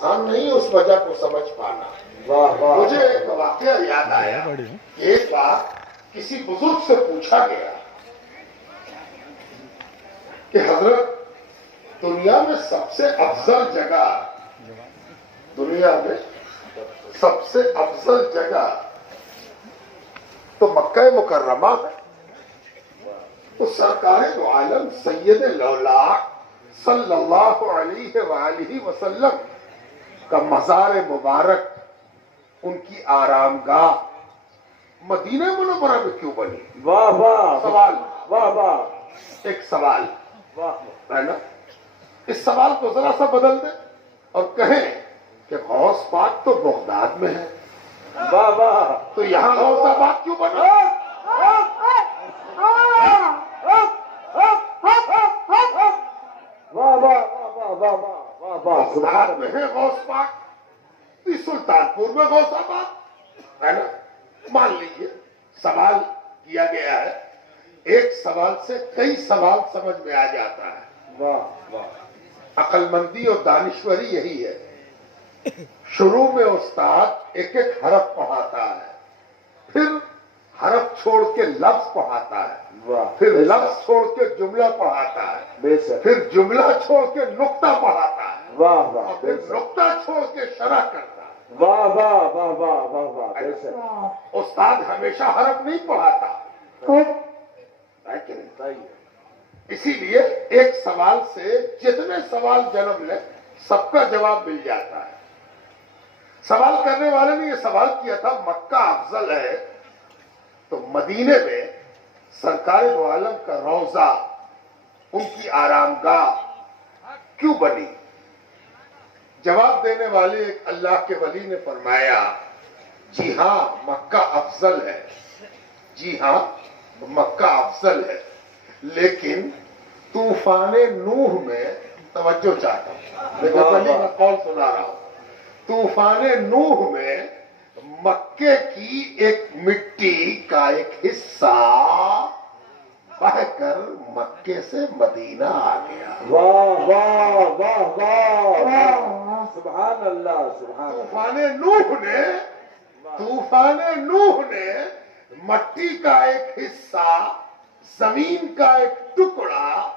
آسان نہیں اس وجہ کو سمجھ پانا۔ مجھے ایک واقعہ یاد آیا، ایک بار کسی بزرگ سے پوچھا گیا کہ حضرت دنیا میں سب سے افضل جگہ، دنیا میں سب سے افضل جگہ تو مکہ مکرمہ ہے، تو سرکار دو عالم سید الاولیاء صلی اللہ علیہ وآلہ وسلم کا مزار مبارک، ان کی آرام گاہ مدینہ منورہ میں کیوں بنی؟ واہ واہ سوال، واہ واہ ایک سوال واہ ہے نا، اس سوال کو ذرا سا بدل دیں اور کہیں کہ غوث پاک تو بغداد میں ہے، واہ واہ تو یہاں غوث آباد کیوں بنا؟ بغداد میں ہے غوث پاک، سلطان پور میں غوث آباد ہے نا۔ مان لیجیے سوال کیا گیا ہے، ایک سوال سے کئی سوال سمجھ میں آ جاتا ہے۔ واہ واہ عقل مندی اور دانشوری یہی ہے، شروع میں استاد ایک ایک حرف پڑھاتا ہے، پھر حرف چھوڑ کے لفظ پڑھاتا ہے، پھر لفظ چھوڑ کے جملہ پڑھاتا ہے، بے شک پھر جملہ چھوڑ کے نقطہ پڑھاتا ہے، واہ واہ اور پھر نقطہ چھوڑ کے شرح کرتا ہے۔ واہ واہ واہ واہ واہ واہ بے شک استاد ہمیشہ حرف نہیں پڑھاتا ہے کہ نہیں؟ صحیح ہے۔ اسی لیے ایک سوال سے جتنے سوال جنم لے سب کا جواب مل جاتا ہے۔ سوال کرنے والے نے یہ سوال کیا تھا مکہ افضل ہے تو مدینے میں سرکار دو عالم کا روضہ، ان کی آرام گاہ کیوں بنی؟ جواب دینے والے ایک اللہ کے ولی نے فرمایا، جی ہاں مکہ افضل ہے، جی ہاں مکہ افضل ہے، لیکن طوفان نوح میں توجہ چاہتا ہوں، دیکھو ولی کا قول سنا رہا ہوں، طوفان نوح میں مکے کی ایک مٹی کا ایک حصہ بہہ کر مکے سے مدینہ آ گیا۔ واہ واہ واہ واہ سبحان اللہ سبحان اللہ۔ طوفان نوح نے مٹی کا ایک حصہ، زمین کا ایک ٹکڑا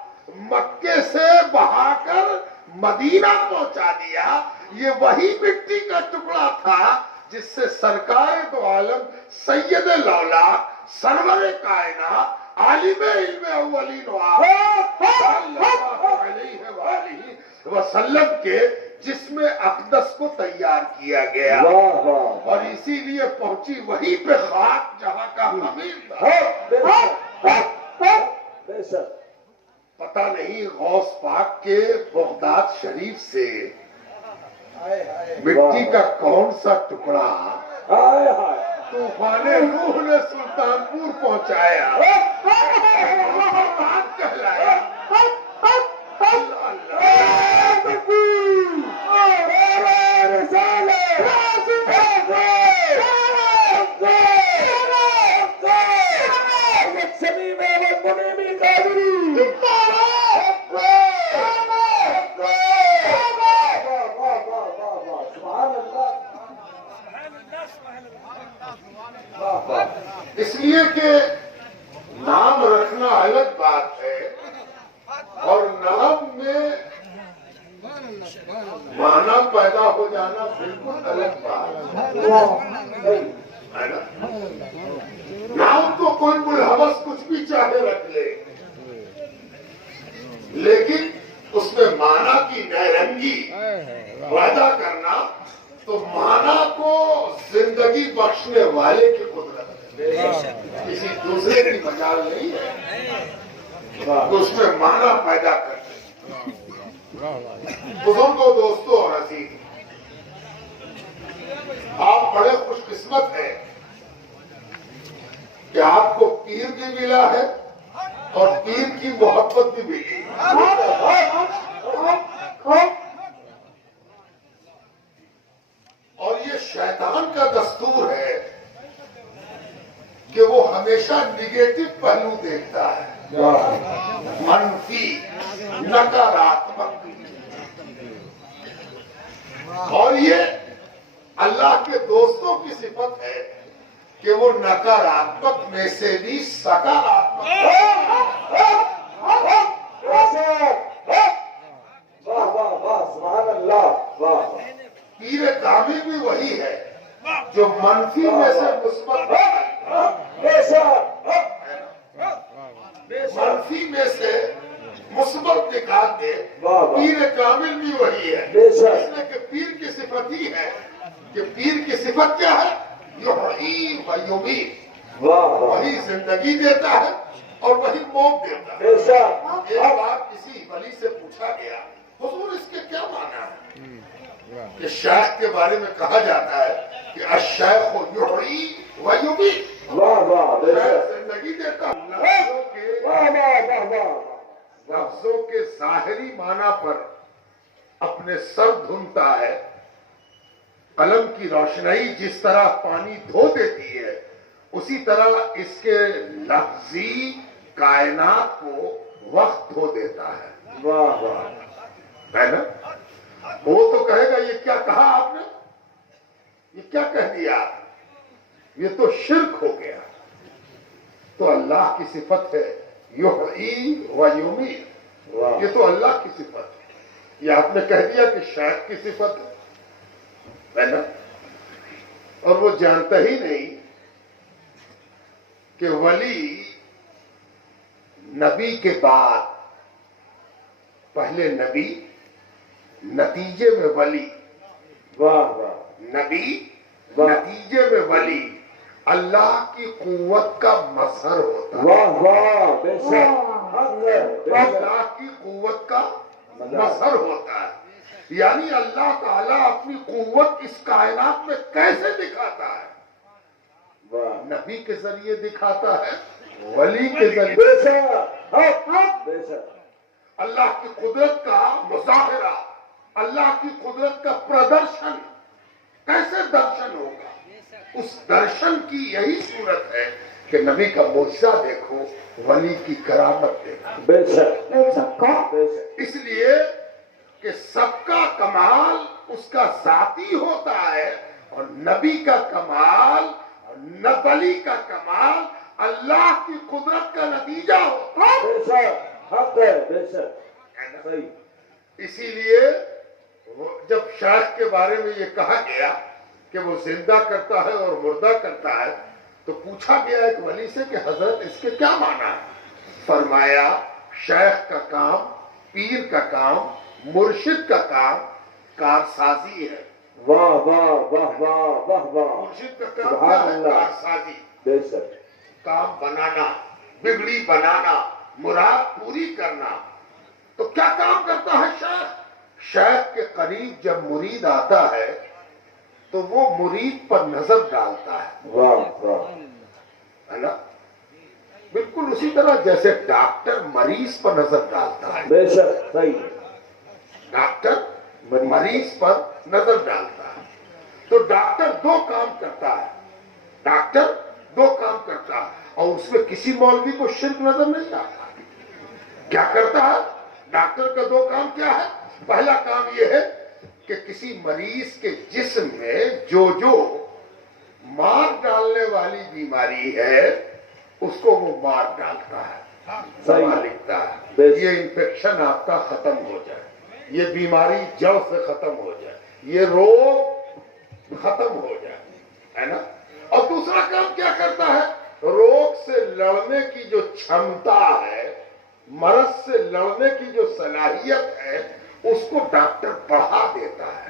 مکے سے بہا کر مدینہ پہنچا دیا۔ یہ وہی مٹی کا ٹکڑا تھا جس سے سرکار دو عالم سید الاولیاء سرور کائنات عالم علم اولین و آخرین صلی اللہ علیہ وآلہ وسلم کے جسم اقدس کو تیار کیا گیا، واہ واہ اور اسی لیے پہنچی وہی پہ خاک جہاں کا امیر تھا۔ بے شک بے شک پتہ نہیں غوث پاک کے بغداد شریف سے مٹی کا کون سا ٹکڑا ہائے ہائے طوفان نوح نے سلطان پور پہنچایا، بات کہلایا۔ اللہ اللہ، اس لیے کہ نام رکھنا الگ بات ہے اور نام میں معنی پیدا ہو جانا بالکل الگ بات ہے نا۔ نام تو کوئی ملحوث کچھ بھی چاہے رکھ لے، لیکن اس میں معنی کی نہرنگی پیدا کرنا تو معنی کو زندگی بخشنے والے کی قدرت ہے، کسی دوسرے کی مجال نہیں ہے، تو اس میں معنی پیدا کرنا۔ بزرگوں، دوستوں اور عزیز، آپ بڑے خوش قسمت ہیں کہ آپ کو پیر بھی ملا ہے اور پیر کی محبت بھی ملی۔ اور یہ شیطان کا دستور ہے کہ وہ ہمیشہ نگیٹو پہلو دیکھتا ہے، منفی، نکاراتمک، یہ اللہ کے دوستوں کی صفت ہے کہ وہ نکاراتمک میں سے بھی سکاراتمک. واہ واہ واہ سبحان اللہ واہ. پیر کامل بھی وہی ہے جو منفی میں سے مثبت منفی میں سے مثبت نکال دے. پیر کامل بھی وہی ہے. اس لیے کہ پیر کی صفت ہی ہے کہ پیر کی صفت کیا ہے؟ یحیی و یمیت. وہی زندگی دیتا ہے اور وہی موت دیتا ہے. ایک بار کسی ولی سے پوچھا گیا حضور اس کے کیا معنی ہے؟ کہ شیخ کے بارے میں کہا جاتا ہے کہ الشیخ یحیی و یمیت. زندگی دیتا ہے. لفظوں کے ظاہری معنی پر اپنے سر دھنتا ہے. قلم کی روشنائی جس طرح پانی دھو دیتی ہے اسی طرح اس کے لفظی کائنات کو وقت دھو دیتا ہے. ہے نا؟ وہ تو کہے گا یہ کیا کہا آپ نے, یہ کیا کہہ دیا, یہ تو شرک ہو گیا. تو اللہ کی صفت ہے یحیی و یمیت. یہ تو اللہ کی صفت ہے. یہ آپ نے کہہ دیا کہ شیخ کی صفت ہے نا. اور وہ جانتا ہی نہیں کہ ولی نبی کے بعد پہلے نبی نتیجے میں ولی. نبی نتیجے میں ولی اللہ کی قوت کا مظہر ہوتا ہے. اللہ کی قوت کا مظہر ہوتا ہے. یعنی اللہ تعالیٰ اپنی قوت اس کائنات میں کیسے دکھاتا ہے؟ نبی کے ذریعے دکھاتا ہے, ولی کے ذریعے. اللہ کی قدرت کا مظاہرہ, اللہ کی قدرت کا پردرشن کیسے درشن ہوگا؟ اس درشن کی یہی صورت ہے کہ نبی کا معجزہ دیکھو, ولی کی کرامت دیکھو. اس لیے کہ سب کا کمال اس کا ذاتی ہوتا ہے اور نبی کا کمال اور ولی کا کمال اللہ کی قدرت کا نتیجہ ہوتا ہے. اسی لیے جب شیخ کے بارے میں یہ کہا گیا کہ وہ زندہ کرتا ہے اور مردہ کرتا ہے تو پوچھا گیا ایک ولی سے کہ حضرت اس کے کیا معنی ہے؟ فرمایا شیخ کا کام, پیر کا کام, مرشد کا کام کارسازی ہے. مرشد کا کام کیا ہے؟ کارسازی. کام بنانا, بگڑی بنانا, مراد پوری کرنا. تو کیا کام کرتا ہے شیخ؟ شیخ کے قریب جب مرید آتا ہے تو وہ مرید پر نظر ڈالتا ہے. ہے نا؟ بالکل اسی طرح جیسے ڈاکٹر مریض پر نظر ڈالتا ہے. ڈاکٹر مریض پر نظر ڈالتا ہے. تو ڈاکٹر دو کام کرتا ہے. ڈاکٹر دو کام کرتا ہے اور اس میں کسی مولوی کو شرک نظر نہیں آتا. کیا کرتا ہے ڈاکٹر کا؟ دو کام کیا ہے؟ پہلا کام یہ ہے کہ کسی مریض کے جسم میں جو مار ڈالنے والی بیماری ہے اس کو وہ مار ڈالتا ہے. لکھتا ہے یہ انفیکشن آپ کا ختم ہو جائے, یہ بیماری جڑ سے ختم ہو جائے, یہ روگ ختم ہو جائے. ہے نا؟ اور دوسرا کام کیا کرتا ہے؟ روگ سے لڑنے کی جو چھمتا ہے, مرض سے لڑنے کی جو صلاحیت ہے اس کو ڈاکٹر بڑھا دیتا ہے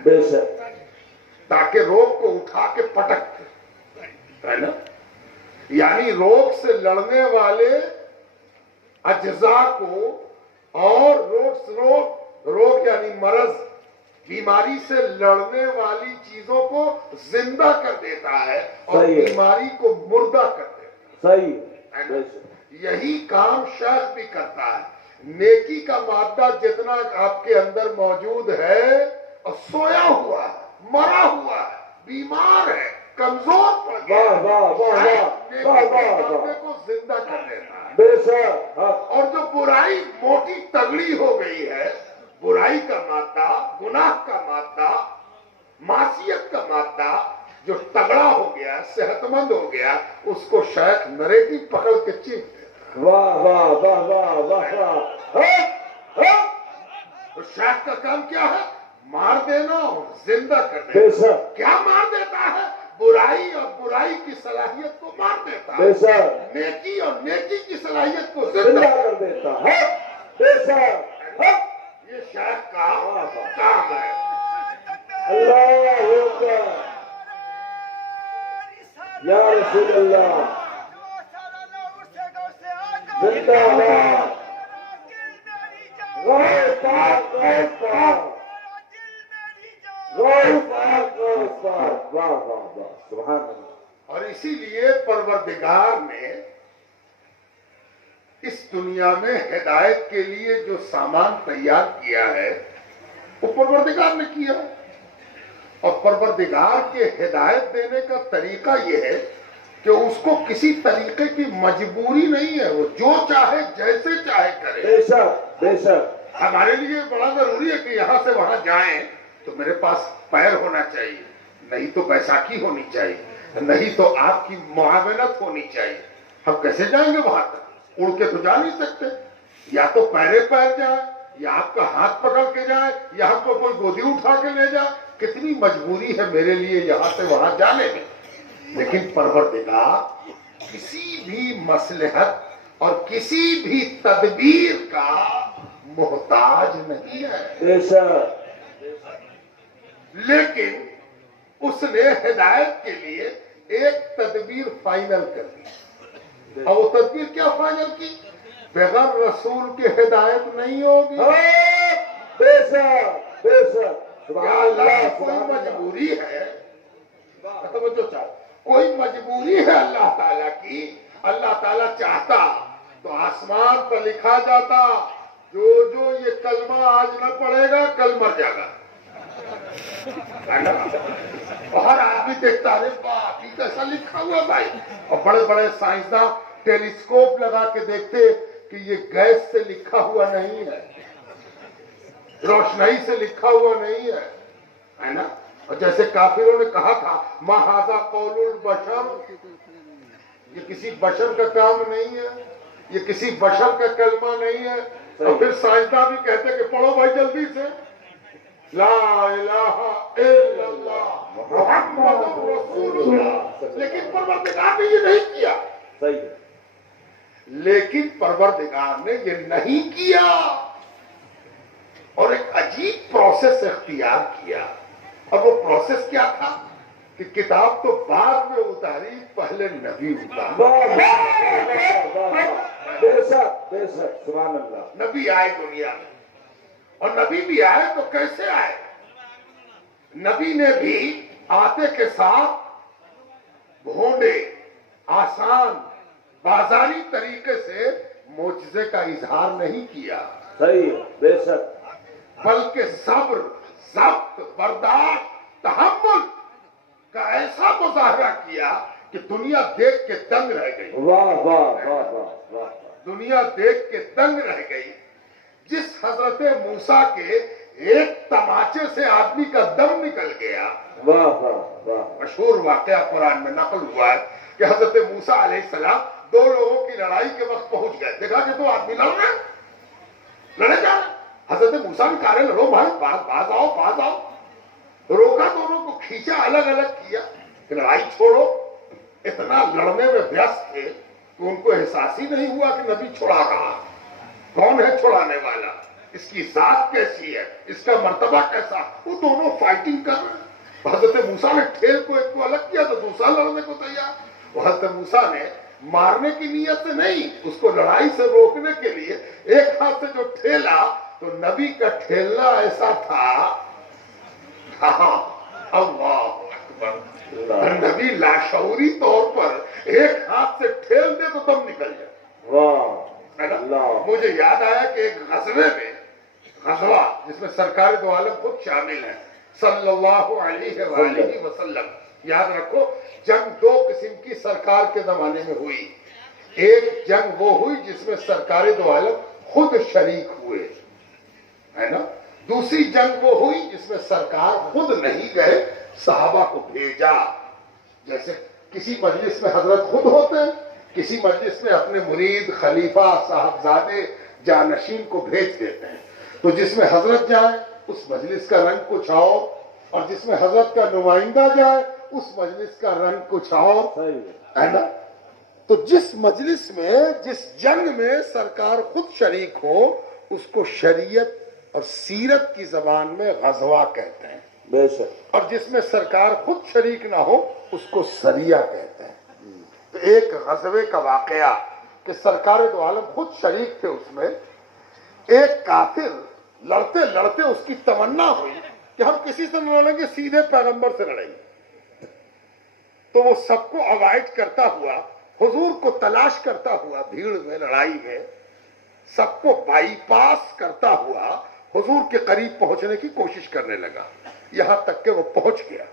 تاکہ روگ کو اٹھا کے پٹک دے. ہے نا؟ یعنی روگ سے لڑنے والے اجزاء کو اور روگ یعنی مرض, بیماری سے لڑنے والی چیزوں کو زندہ کر دیتا ہے اور بیماری کو مردہ کر دیتا ہے. یہی کام شیخ بھی کرتا ہے. نیکی کا مادہ جتنا آپ کے اندر موجود ہے اور سویا ہوا ہے, مرا ہوا ہے, بیمار ہے, کمزور پڑ گیا, کو زندہ کر دیتا ہے. اور جو برائی موٹی تگڑی ہو گئی ہے, برائی کا مادہ, گناہ کا مادہ, معصیت صحت مند ہو گیا، اس کو شیخ نریٹی پکڑ کے چیخ دیتا واہ واہ واہ واہ واہ واہ تو شیخ کا کام کیا ہے؟ مار دینا اور زندہ کر بے دینا۔ شک کیا مار دیتا ہے؟ برائی اور برائی کی صلاحیت کو مار دیتا بے ہے، شک نیکی اور نیکی کی صلاحیت کو زندہ زندہ کر دیتا ہے بے شک یہ شیخ کا کام ہے۔ اللہ اکبر یا رسول اللہ زندہ باد غوث پاک غوث پاک غوث پاک غوث پاک واہ واہ واہ سبحان اللہ اور اسی لیے پروردگار نے اس دنیا میں ہدایت کے لیے جو سامان تیار کیا ہے وہ پروردگار نے کیا ہے، اور پروردگار کے ہدایت دینے کا طریقہ یہ ہے کہ اس کو کسی طریقے کی مجبوری نہیں ہے، وہ جو چاہے جیسے چاہے کرے۔ بے شک بے شک ہمارے لیے بڑا ضروری ہے کہ یہاں سے وہاں جائیں تو میرے پاس پیر ہونا چاہیے، نہیں تو بیساکھی ہونی چاہیے، نہیں تو آپ کی معاونت ہونی چاہیے۔ ہم کیسے جائیں گے وہاں تک؟ اڑ کے تو جا نہیں سکتے، یا تو پیر جائیں یا آپ کا ہاتھ پکڑ کے جائے یا ہم کو کوئی گودی اٹھا کے لے جائے۔ کتنی مجبوری ہے میرے لیے یہاں سے وہاں جانے میں، لیکن پروردگار کسی بھی مصلحت اور کسی بھی تدبیر کا محتاج نہیں ہے، بے شک لیکن اس نے ہدایت کے لیے ایک تدبیر فائنل کر دی، اور وہ تدبیر کیا فائنل کی؟ بغیر رسول کے ہدایت نہیں ہوگی۔ بے شک بے شک کیا اللہ کی کوئی مجبوری ہے؟ توجہ چاہو، کوئی مجبوری ہے اللہ تعالیٰ کی؟ اللہ تعالیٰ چاہتا تو آسمان پر لکھا جاتا جو جو یہ کلمہ آج نہ پڑھے گا کل مر جائے گا۔ اور ہر آدمی دیکھتا ہے باپ یہ کیسا لکھا ہوا بھائی، اور بڑے بڑے سائنسداں ٹیلیسکوپ لگا کے دیکھتے کہ یہ گیس سے لکھا ہوا نہیں ہے، روشنائی سے لکھا ہوا نہیں ہے نا۔ اور جیسے کافروں نے کہا تھا ما ھذا قول البشر، یہ کسی بشر کا کام نہیں ہے، یہ کسی بشر کا کلمہ نہیں ہے۔ اور پھر سائنسداں بھی کہتے کہ پڑھو بھائی جلدی سے لا الہ الا اللہ محمد رسول اللہ، لیکن پروردگار نے یہ نہیں کیا۔ صحیح ہے لیکن پروردگار نے یہ نہیں کیا اور ایک عجیب پروسیس اختیار کیا، اور وہ پروسیس کیا تھا کہ کتاب تو بعد میں اتاری، پہلے نبی اتارا۔ بے شک بے شک سبحان اللہ نبی آئے دنیا میں، اور نبی بھی آئے تو کیسے آئے؟ نبی نے بھی آتے کے ساتھ بھونڈے آسان بازاری طریقے سے معجزے کا اظہار نہیں کیا، صحیح ہے بے شک بلکہ صبر، ضبط، برداشت، تحمل کا ایسا مظاہرہ کیا کہ دنیا دیکھ کے دنگ رہ گئی۔ واہ واہ واہ واہ واہ دنیا دیکھ کے دنگ رہ گئی۔ جس حضرت موسیٰ کے ایک تماچے سے آدمی کا دم نکل گیا، واہ واہ واہ مشہور واقعہ قرآن میں نقل ہوا ہے کہ حضرت موسیٰ علیہ السلام دو لوگوں کی لڑائی کے وقت پہنچ گئے، دیکھا کہ دو آدمی لڑ رہے ہیں، لڑے جا رہے ہیں۔ حضرت موسیٰ نے کہا لڑو بھائی، باز آؤ باز آؤ، روکا، دونوں کو کھینچا، الگ الگ کیا کہ لڑائی چھوڑو۔ اتنا لڑنے میں ویست تھے کہ ان کو احساس ہی نہیں ہوا کہ نبی چھڑا رہا، کون ہے چھڑانے والا، اس کی ذات کیسی ہے، اس کا مرتبہ کیسا، وہ دونوں فائٹنگ کر رہے ہیں۔ حضرت موسیٰ نے ٹھیل کو ایک کو الگ کیا تو دوسرا لڑنے کو تیار۔ وہ حضرت موسیٰ نے مارنے کی نیت سے نہیں، اس کو لڑائی سے روکنے کے لیے ایک ہاتھ سے جو ٹھیلا تو نبی کا ٹھیلنا ایسا تھا، ہاں اللہ اکبر، نبی لاشعوری طور پر ایک ہاتھ سے ٹھیل دے تو دم نکل جائے۔ واہ ہے نا؟ اللہ مجھے یاد آیا کہ ایک غزوے میں، غزوہ جس میں سرکار دو عالم خود شامل ہیں صلی اللہ علیہ وآلہ وسلم، یاد رکھو جنگ دو قسم کی سرکار کے زمانے میں ہوئی۔ ایک جنگ وہ ہوئی جس میں سرکار دو عالم خود شریک ہوئے، ہے نا۔ دوسری جنگ وہ ہوئی جس میں سرکار خود نہیں گئے، صحابہ کو بھیجا، جیسے کسی مجلس میں حضرت خود ہوتے ہیں، کسی مجلس میں اپنے مرید، خلیفہ، صاحبزادے، جانشین کو بھیج دیتے ہیں. تو جس میں حضرت جائیں اس مجلس کا رنگ کچھ اور، اور جس میں حضرت کا نمائندہ جائے اس مجلس کا رنگ کچھ اور ہے نا. تو جس مجلس میں، جس جنگ میں سرکار خود شریک ہو اس کو شریعت اور سیرت کی زبان میں غزوہ کہتے ہیں. بے شک. اور جس میں سرکار خود شریک نہ ہو اس کو سریہ کہتے ہیں. تو ایک غزوے کا واقعہ کہ سرکار دو عالم خود شریک تھے، اس میں ایک کافر لڑتے لڑتے اس کی تمنا ہوئی کہ ہم کسی سے نہ لڑیں گے، سیدھے پیغمبر سے لڑیں گے. تو وہ سب کو اوائڈ کرتا ہوا، حضور کو تلاش کرتا ہوا بھیڑ میں، لڑائی میں، سب کو بائی پاس کرتا ہوا حضور کے قریب پہنچنے کی کوشش کرنے لگا، یہاں تک کہ وہ پہنچ گیا.